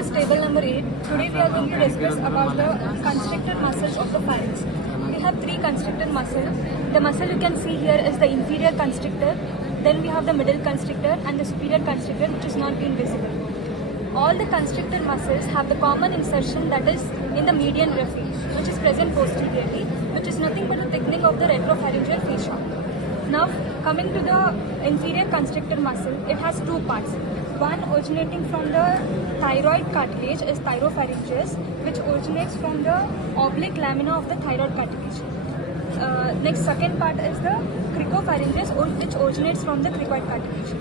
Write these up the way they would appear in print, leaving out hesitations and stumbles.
is table number 8. Today we are going to discuss about the constricted muscles of the pharynx. We have three constricted muscles. The muscle you can see here is the inferior constrictor. Then we have the middle constrictor and the superior constrictor, which is not being visible. All the constricted muscles have the common insertion, that is in the median raphe, which is present posteriorly, which is nothing but the thickening of the retropharyngeal fascia. Now, coming to the inferior constricted muscle, it has two parts. One originating from the thyroid cartilage is thyropharyngeus, which originates from the oblique lamina of the thyroid cartilage. Next, second part is the cricopharyngeus, which originates from the cricoid cartilage.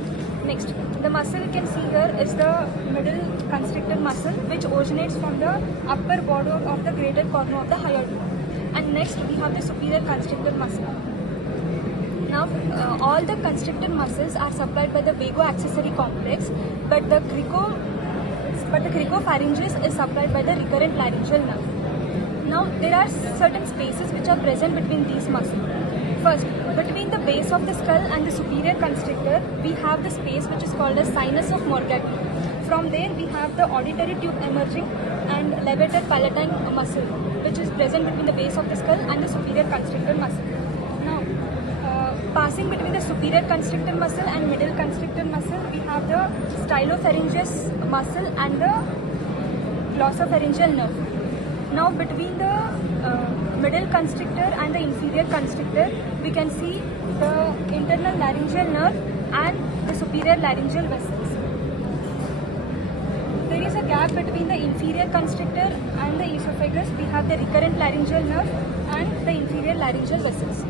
Next, the muscle you can see here is the middle constricted muscle, which originates from the upper border of the greater corner of the hyoid bone. And next, we have the superior constricted muscle. Now, all the constricted muscles are supplied by the vagoaccessory complex, but the cricopharyngeus is supplied by the recurrent laryngeal nerve. Now, there are certain spaces which are present between these muscles. First, between the base of the skull and the superior constrictor, we have the space which is called as sinus of Morgagni. From there, we have the auditory tube emerging and levator palatine muscle, which is present between the base of the skull and the superior constrictor muscle. Now, passing between the superior constrictor muscle and middle constrictor muscle, we have the stylopharyngeus muscle and the glossopharyngeal nerve. Now, between the middle constrictor and the inferior constrictor, we can see the internal laryngeal nerve and the superior laryngeal vessels. There is a gap between the inferior constrictor and the esophagus. We have the recurrent laryngeal nerve and the inferior laryngeal vessels.